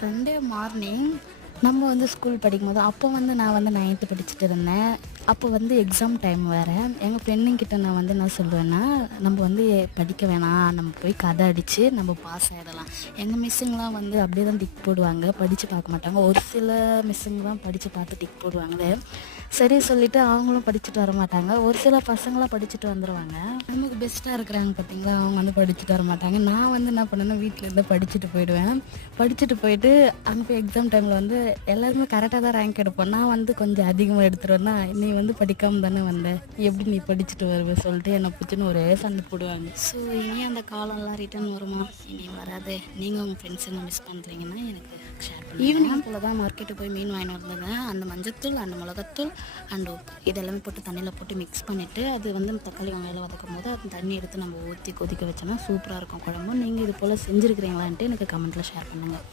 Sunday morning நம்ம வந்து school படிக்கும்போது அப்போ வந்து நான் வந்து 9th படிச்சுட்டு இருந்தேன். அப்போ வந்து எக்ஸாம் டைம் வேறு. எங்கள் ஃப்ரெண்டுங்கிட்ட நான் வந்து என்ன சொல்லுவேன்னா, நம்ம வந்து படிக்க வேணாம், நம்ம போய் கதை அடித்து நம்ம பாஸ் ஆகிடலாம். எங்கள் மிஸ்ஸுங்கலாம் வந்து அப்படியே தான் டிக் போடுவாங்க, படித்து பார்க்க மாட்டாங்க. ஒரு சில மிஸ்ஸுங்க தான் படித்து பார்த்து டிக் போடுவாங்களே. சரி சொல்லிவிட்டு அவங்களும் படிச்சுட்டு வர மாட்டாங்க. ஒரு சில பசங்களாம் படிச்சுட்டு வந்துடுவாங்க. நமக்கு பெஸ்ட்டாக இருக்கிறாங்க பார்த்தீங்களா, அவங்க வந்து படிச்சுட்டு வர மாட்டாங்க. நான் வந்து என்ன பண்ணேன்னா, வீட்டிலேருந்து படிச்சுட்டு போயிடுவேன். படிச்சுட்டு போயிட்டு அங்கே போய் எக்ஸாம் டைமில் வந்து எல்லாருமே கரெக்டாக தான் ரேங்க் எடுப்போம். நான் வந்து கொஞ்சம் அதிகமாக எடுத்துருவேன்னா, நீ வந்து படிக்காமல் தானே வந்த, எப்படி நீ படிச்சுட்டு வருவ சொல்லிட்டு என்னை பிடிச்சின்னு ஒரே சண்டை போடுவாங்க. ஸோ இனி அந்த காலம்லாம் ரிட்டர்ன் வருமா? இனி வராது. நீங்கள் உங்கள் ஃப்ரெண்ட்ஸுங்க மிஸ் பண்ணுறீங்கன்னா எனக்கு ஷேர் பண்ணுங்கள். ஈவினிங் போல் தான் மார்க்கெட்டுக்கு போய் மீன் வாங்கிட்டு வந்தேன். அந்த மஞ்சத்தூள், அந்த மிளகாத்தூள் அண்ட் உப்பு இதெல்லாமே போட்டு தண்ணியில் போட்டு மிக்ஸ் பண்ணிவிட்டு, அது வந்து தக்காளி வெங்காயம் வதக்கும் போது அந்த தண்ணி எடுத்து நம்ம ஊற்றி கொதிக்க வச்சோன்னா சூப்பராக இருக்கும் குழம்பு. நீங்கள் இது போல் செஞ்சுருக்கிறீங்களான்ட்டு எனக்கு கமெண்ட்டில் ஷேர் பண்ணுங்கள்.